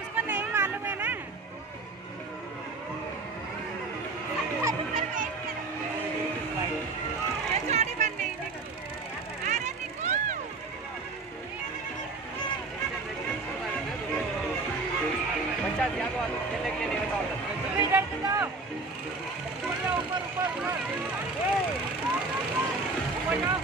उसको नहीं मालूम है ना। ये जोड़ी बन गई देखो। अरे निकू बच्चा ज्यादा वालों खेलने के लिए नहीं बताओ तुम इधर से जाओ ऊपर ऊपर ऊपर ऊपर जाओ